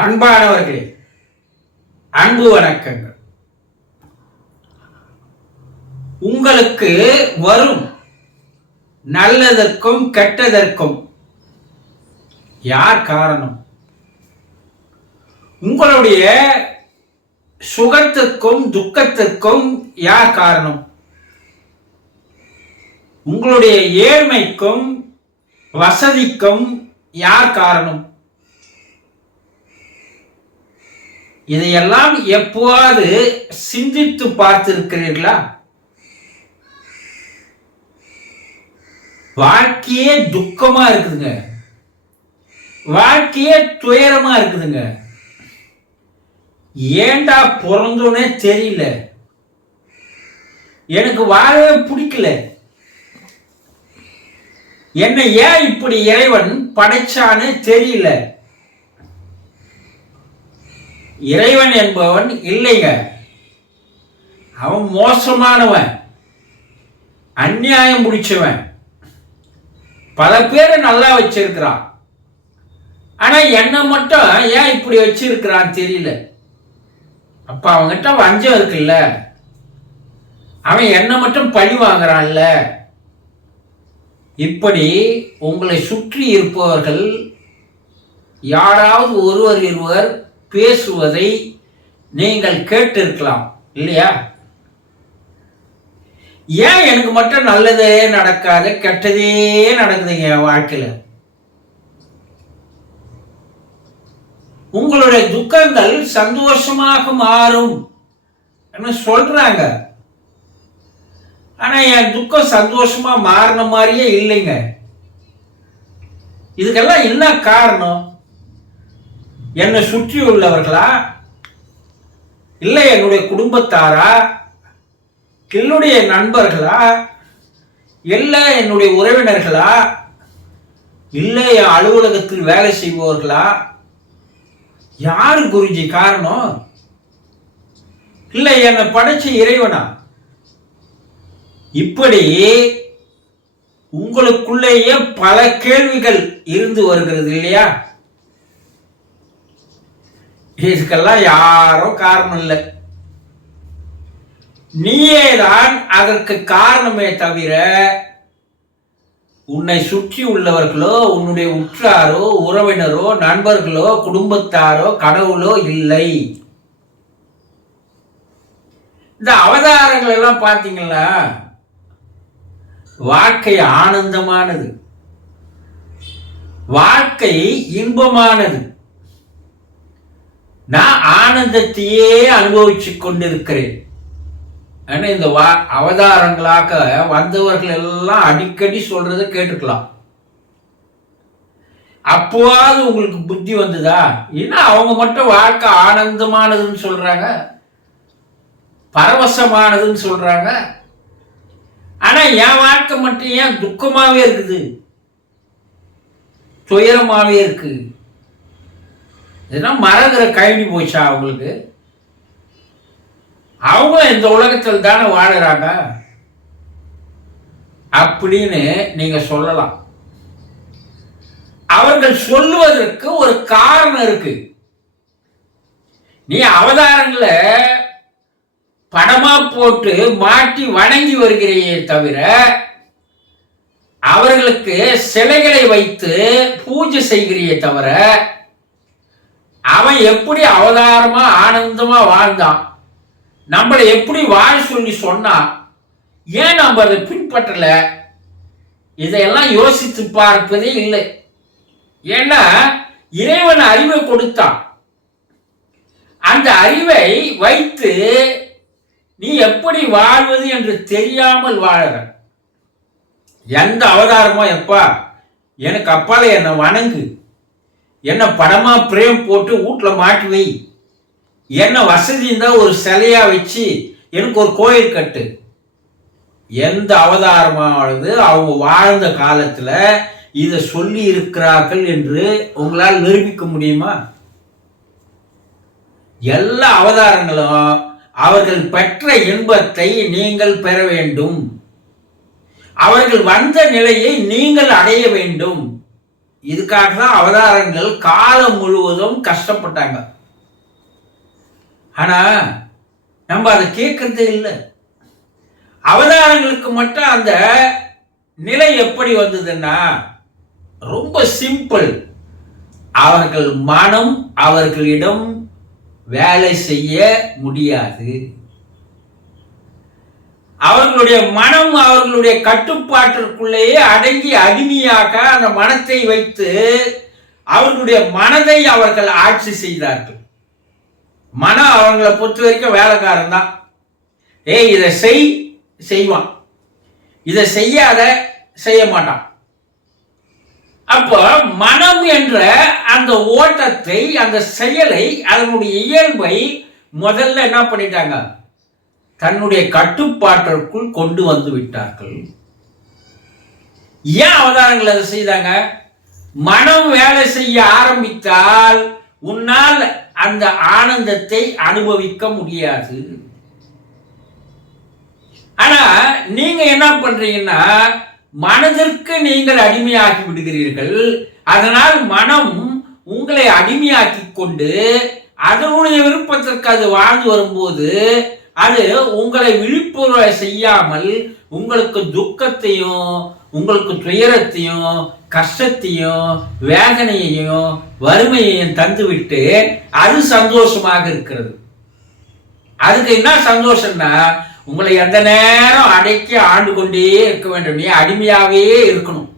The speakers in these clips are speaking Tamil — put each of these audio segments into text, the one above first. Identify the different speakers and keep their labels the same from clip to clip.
Speaker 1: அன்பானவர்களே அன்பு வணக்கங்கள். உங்களுக்கு வரும் நல்லதற்கும் கெட்டதற்கும் யார் காரணம்? உங்களுடைய சுகத்திற்கும் துக்கத்திற்கும் யார் காரணம்? உங்களுடைய ஏழ்மைக்கும் வசதிக்கும் யார் காரணம்? இதையெல்லாம் எப்போது சிந்தித்து பார்த்திருக்கிறீர்களா? வாழ்க்கையே துக்கமா இருக்குதுங்க. வாழ்க்கையே துயரமா இருக்குதுங்க. ஏண்டா பிறந்தோனே தெரியல. எனக்கு வாழவே பிடிக்கல. என்னை ஏன் இப்படி இறைவன் படைச்சானே தெரியல. இறைவன் என்பவன் இல்லைங்க. அவன் மோசமானவன். அநியாயம் முடிச்சவன். பல பேரை நல்லா வச்சிருக்கிறான். ஆனால் என்னை மட்டும் ஏன் இப்படி வச்சிருக்கிறான் தெரியல. அப்போ அவன்கிட்ட வஞ்சம் இருக்குல்ல. அவன் என்னை மட்டும் பழி வாங்குறான்ல. இப்படி உங்களை சுற்றி இருப்பவர்கள் யாராவது ஒருவர் இருவர் பேசுவதை நீங்கள் கேட்டிருக்கலாம் இல்லையா? ஏன் எனக்கு மட்டும் நல்லதே நடக்காது கெட்டதே நடக்குதுங்க என் வாழ்க்கையில்? உங்களுடைய துக்கங்கள் சந்தோஷமாக மாறும் சொல்றாங்க. ஆனா என் துக்கம் சந்தோஷமா மாறின மாதிரியே இல்லைங்க. இதுக்கெல்லாம் என்ன காரணம்? என்னை சுற்றி உள்ளவர்களா? இல்லை என்னுடைய குடும்பத்தாரா? என்னுடைய நண்பர்களா? இல்லை என்னுடைய உறவினர்களா? இல்லை என் அலுவலகத்தில் வேலை செய்பவர்களா? யார் குருஜி காரணம்? இல்லை என்னை படைச்ச இறைவனா? இப்படி உங்களுக்குள்ளேயே பல கேள்விகள் இருந்து வருகிறது இல்லையா? இதுக்கெல்லாம் யாரும் காரணம் இல்லை. நீயே தான் அதற்கு காரணமே தவிர உன்னை சுற்றி உள்ளவர்களோ உன்னுடைய உற்றாரோ உறவினரோ நண்பர்களோ குடும்பத்தாரோ கடவுளோ இல்லை. இந்த அவதாரங்கள் எல்லாம் பார்த்தீங்களா? வாழ்க்கை ஆனந்தமானது. வாழ்க்கை இன்பமானது. நான் ஆனந்தத்தையே அனுபவிச்சு கொண்டிருக்கிறேன். ஆனால் இந்த வா அவதாரங்களாக வந்தவர்கள் எல்லாம் அடிக்கடி சொல்றதை கேட்டுக்கலாம் அப்போவாது உங்களுக்கு புத்தி வந்ததா? ஏன்னா அவங்க மட்டும் வாழ்க்கை ஆனந்தமானதுன்னு சொல்றாங்க. பரவசமானதுன்னு சொல்றாங்க. ஆனா என் வாழ்க்கை மட்டும் ஏன் துக்கமாவே இருக்குது? துயரமாவே இருக்குது. இதெல்லாம் மறந்துற கழனி போச்சா அவங்களுக்கு? அவங்க இந்த உலகத்தில் தானே வாழுறாங்க? அப்படின்னு நீங்க சொல்லலாம். அவர்கள் சொல்லுவதற்கு ஒரு காரணம் இருக்கு. நீ அவதாரங்களை படமா போட்டு மாட்டி வணங்கி வருகிறையே தவிர அவர்களுக்கு சிலைகளை வைத்து பூஜை செய்கிறியே தவிர அவன் எப்படி அவதாரமா ஆனந்தமா வாழ்ந்தான்? நம்மளை எப்படி வாழ சொல்லி சொன்னா ஏன் நம்ம அதை பின்பற்றல? இதையெல்லாம் யோசித்து பார்ப்பதே இல்லை. ஏன்னா இறைவன் அறிவை கொடுத்தான். அந்த அறிவை வைத்து நீ எப்படி வாழ்வது என்று தெரியாமல் வாழற எந்த அவதாரமோ எப்பா எனக்கு அப்பால என்னை வணங்கு. என்ன படமா பிரேம் போட்டு வீட்டில் மாட்டி வை என்ன வசதி இருந்தால் ஒரு சிலையா வச்சு எனக்கு ஒரு கோயில் கட்டு. எந்த அவதாரமானது அவங்க வாழ்ந்த காலத்தில் இதை சொல்லி இருக்கிறார்கள் என்று உங்களால் நிரூபிக்க முடியுமா? எல்லா அவதாரங்களும் அவர்கள் பெற்ற இன்பத்தை நீங்கள் பெற வேண்டும். அவர்கள் வந்த நிலையை நீங்கள் அடைய வேண்டும். இதுக்காக தான் அவதாரங்கள் காலம் முழுவதும் கஷ்டப்பட்டாங்க. ஆனா நம்ம அதை கேட்கறதே இல்லை. அவதாரங்களுக்கு மட்டும் அந்த நிலை எப்படி வந்ததுன்னா ரொம்ப சிம்பிள் அவர்கள் மனம் அவர்களிடம் வேலை செய்ய முடியாது. அவர்களுடைய மனம் அவர்களுடைய கட்டுப்பாட்டிற்குள்ளேயே அடங்கி அடிமையாக அந்த மனத்தை வைத்து அவர்களுடைய மனதை அவர்கள் ஆட்சி செய்தார்கள். மனம் அவங்களை பொறுத்த வரைக்கும் வேலைக்காரன் தான். ஏய் இதை செய் செய்வான். இதை செய்யாத செய்ய மாட்டான். அப்போ மனம் என்ற அந்த ஓட்டத்தை அந்த செயலை அதனுடைய இயல்பை முதல்ல என்ன பண்ணிட்டாங்க? தன்னுடைய கட்டுப்பாட்டிற்குள் கொண்டு வந்து விட்டார்கள். ஏன் அவதாரங்கள் அதை செய்தாங்க? மனம் வேலை செய்ய ஆரம்பித்தால் உன்னால் அந்த ஆனந்தத்தை அனுபவிக்க முடியாது. ஆனா நீங்க என்ன பண்றீங்கன்னா மனதிற்கு நீங்கள் அடிமையாக்கி விடுகிறீர்கள். அதனால் மனம் உங்களை அடிமையாக்கி கொண்டு அதனுடைய விருப்பத்திற்கு அது வாழ்ந்து வரும்போது அது உங்களை விழிப்புணர்வை செய்யாமல் உங்களுக்கு துக்கத்தையும் உங்களுக்கு துயரத்தையும் கஷ்டத்தையும் வேதனையையும் வறுமையையும் தந்துவிட்டு அது சந்தோஷமாக இருக்கிறது. அதுக்கு என்ன சந்தோஷம்னா உங்களை எந்த நேரம் அடக்கி ஆண்டு கொண்டே இருக்க வேண்டும். நீ அடிமையாகவே இருக்கணும்.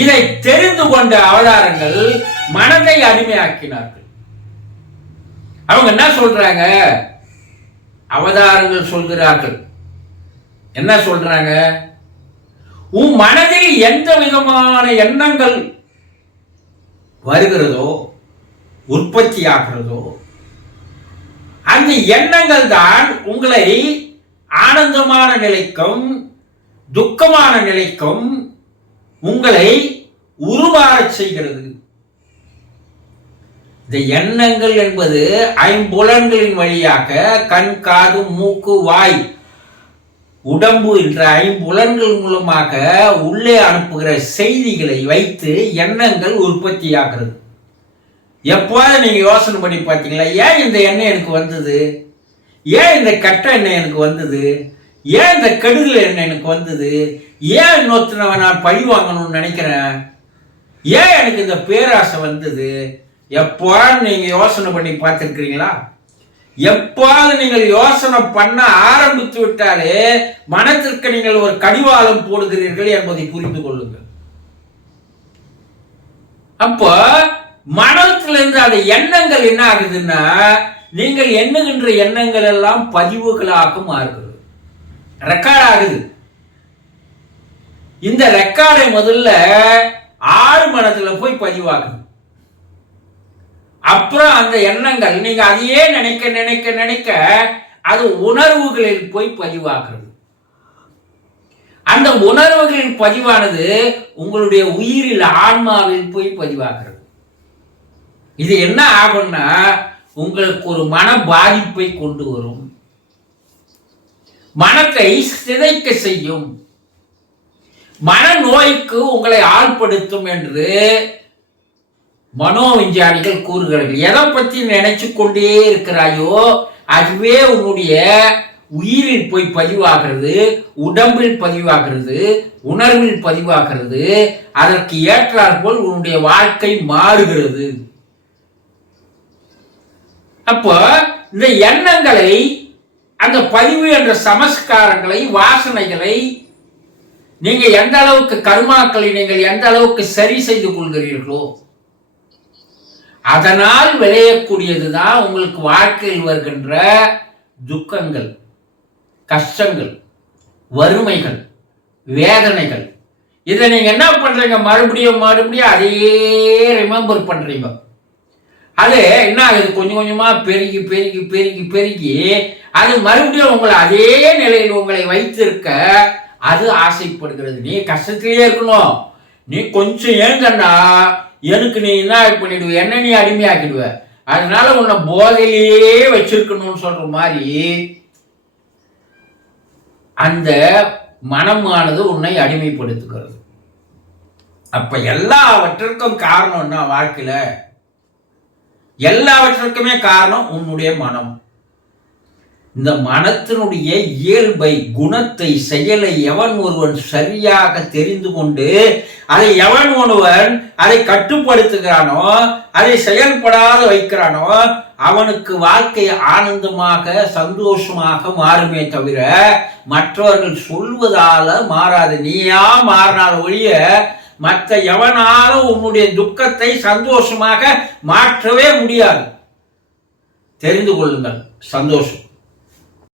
Speaker 1: இதை தெரிந்து கொண்ட அவதாரங்கள் மனதை அடிமையாக்கினார்கள். அவங்க என்ன சொல்றாங்க? அவதாரங்கள் சொல்கிறார்கள். என்ன சொல்றாங்க? உன் மனதில் எந்த விதமான எண்ணங்கள் வருகிறதோ உற்பத்தி ஆகிறதோ அந்த எண்ணங்கள் தான் உங்களை ஆனந்தமான நிலைக்கும் துக்கமான நிலைக்கும் உங்களை உருமாறச் செய்கிறது. இந்த எண்ணங்கள் என்பது ஐம்புலன்களின் வழியாக கண் காது மூக்கு வாய் உடம்பு என்ற ஐம்புலன்கள் மூலமாக உள்ளே அனுப்புகிற செய்திகளை வைத்து எண்ணங்கள் உற்பத்தியாகிறது. எப்போது நீங்கள் யோசனை பண்ணி பார்த்தீங்களா? ஏன் இந்த எண்ணெய் எனக்கு வந்தது? ஏன் இந்த கட்ட எண்ணெய் எனக்கு வந்தது? ஏன் இந்த கெடுதல் எண்ணெய் எனக்கு வந்தது? ஏன் இன்னொருத்தனவை நான் பழி வாங்கணும்னு நினைக்கிறேன்? ஏன் எனக்கு இந்த பேராசை வந்தது? எப்போது நீங்கள் யோசனை பண்ணி பார்த்துருக்கிறீங்களா? எப்போது நீங்கள் யோசனை பண்ண ஆரம்பித்து விட்டாலே மனத்திற்கு நீங்கள் ஒரு கடிவாளம் போடுகிறீர்கள் என்பதை புரிந்து கொள்ளுங்கள். அப்போ மனத்திலிருந்து அந்த எண்ணங்கள் என்ன ஆகுதுன்னா நீங்கள் எண்ணுகின்ற எண்ணங்கள் எல்லாம் பதிவுகளாக மாறுகிறது. ரெக்கார்ட் ஆகுது. இந்த ரெக்கார்டை முதல்ல ஆறு மனதில் போய் பதிவாகுது அப்புறம் அந்த எண்ணங்கள் நீங்க அதையே நினைக்க நினைக்க நினைக்க அது உணர்வுகளில் போய் பதிவாகிறது. அந்த உணர்வுகளின் பதிவானது உங்களுடைய உயிரில் ஆன்மாவில் போய் பதிவாகிறது. இது என்ன ஆகும்னா உங்களுக்கு ஒரு மன பாதிப்பை கொண்டு வரும். மனத்தை சிதைக்க செய்யும். மன நோய்க்கு உங்களை ஆள்படுத்தும் என்று மனோவிஞ்ஞானிகள் கூறுகிறார்கள். எதை பற்றி நினைச்சு கொண்டே இருக்கிறாயோ அதுவே உன்னுடைய உயிரில் போய் பதிவாகிறது உடம்பில் பதிவாகிறது உணர்வில் பதிவாகிறது அதற்கு ஏற்றாற்போல் உன்னுடைய வாழ்க்கை மாறுகிறது. அப்போ இந்த எண்ணங்களை அந்த பதிவு என்ற சமஸ்காரங்களை வாசனைகளை நீங்கள் எந்த அளவுக்கு கர்மாக்களை நீங்கள் எந்த அளவுக்கு சரி செய்து கொள்கிறீர்களோ அதனால் விளையக்கூடியது தான் உங்களுக்கு வாழ்க்கையில் வருகின்ற துக்கங்கள் கஷ்டங்கள் வறுமைகள் வேதனைகள். இதை நீங்க என்ன பண்றீங்க? மறுபடியும் மறுபடியும் அதையே ரிமெம்பர் பண்றீங்க. அது என்ன ஆகுது? கொஞ்சம் கொஞ்சமா பெருகி பெருகி பெருகி பெருகி அது மறுபடியும் உங்களை அதே நிலையில் உங்களை வைத்திருக்க அது ஆசைப்படுகிறது. நீ கஷ்டத்திலேயே இருக்கணும். நீ கொஞ்சம் ஏங்கண்ணா. எனக்கு நீ என்ன பண்ணிடுவ? என்ன நீ அடிமையாக்கிடுவ? அதனால உன்னை போதையிலேயே வச்சிருக்கணும்னு சொல்ற மாதிரி அந்த மனமானது உன்னை அடிமைப்படுத்துகிறது. அப்ப எல்லாவற்றிற்கும் காரணம் என்ன வாழ்க்கையில? எல்லாவற்றிற்குமே காரணம் உன்னுடைய மனம். இந்த மனத்தினுடைய இயல்பை குணத்தை செயலை எவன் ஒருவன் சரியாக தெரிந்து கொண்டு அதை எவன் ஒருவன் அதை கட்டுப்படுத்துகிறானோ அதை செயல்படாத வைக்கிறானோ அவனுக்கு வாழ்க்கை ஆனந்தமாக சந்தோஷமாக மாறுமே தவிர மற்றவர்கள் சொல்வதால மாறாது. நீயா மாறினால ஒழிய மற்ற எவனாலும் உன்னுடைய துக்கத்தை சந்தோஷமாக மாற்றவே முடியாது. தெரிந்து கொள்ளுங்கள். சந்தோஷம்.